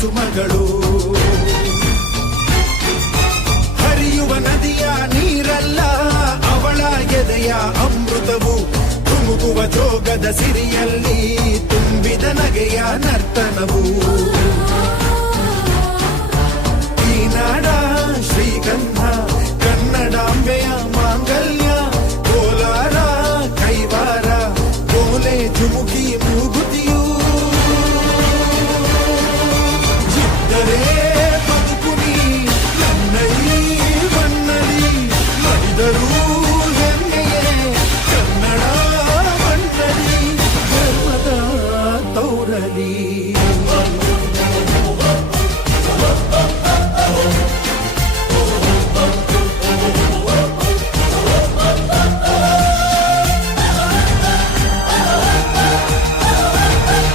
ಕುಸುಮಗಳು. ಹರಿಯುವ ನದಿಯ ನೀರಲ್ಲ ಅವಳ ಎದೆಯ ಅಮೃತವು. ತುಮುಕುವ ಜೋಗದ ಸಿರಿಯಲ್ಲಿ ತುಂಬಿದ ನಗೆಯ ನರ್ತನವು. ಈ ನಾಡ ಶ್ರೀಗಂಧ ಕನ್ನಡಾಂಬೆಯ ಮಾಂಗಲ್ಯ. ಕೋಲಾರ ಕೈವಾರ ಕೋಲೆ ಜುಮುಕಿ ಮೂಗುತಿಯು. ಇದ್ದರೆ ಬದುಕುನಿ ನನ್ನ ಈ ಮಣ್ಣಲಿ. ಮಡಿದರೂ ಹೆಮ್ಮೆಯೇ ಕನ್ನಡ ಮಣ್ಣಲಿ. ಧರ್ಮದ ತೌರಲಿ.